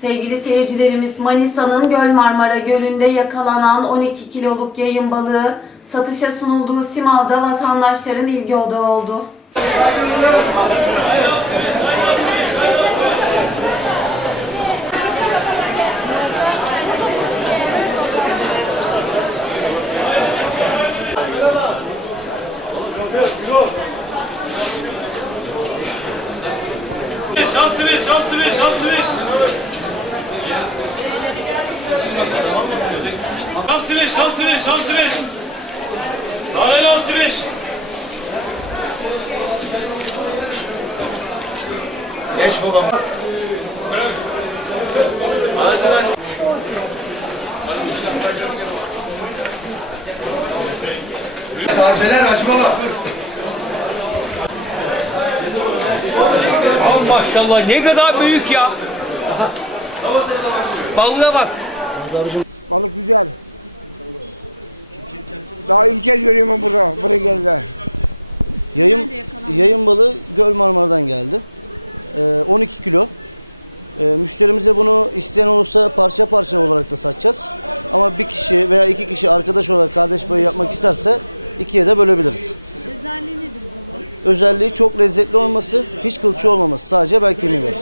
Sevgili seyircilerimiz Manisa'nın Göl Marmara Gölü'nde yakalanan 12 kiloluk yayın balığı satışa sunulduğu Simav'da vatandaşların ilgi odağı oldu. Şamsıviş, şamsıviş, şamsıviş. Şamsıviş, şamsıviş, şamsıviş. Hayır, şamsıviş. Geç babam. Tazeler Hacı Baba. Al maşallah ne kadar büyük ya. Balığa bak. Balık güzel. Daha ilk kez görüyorum burada. Buraya geldiler. Yayın, yayın balığı Göl Marmara'dan geldi. Ee, 12 kilo. Ee, müşterimize bunu isteyen olursa parça parça olarak da satacağız. Ama bir kişi veya iki kişi arkadaş olarak kardeş payı yapmak isterse ikiye de bölebiliriz. Özelliği nedir baba? Özelliği çok lezzetli olması, hiç kılçı olmaması. Sadece bel kemiği var.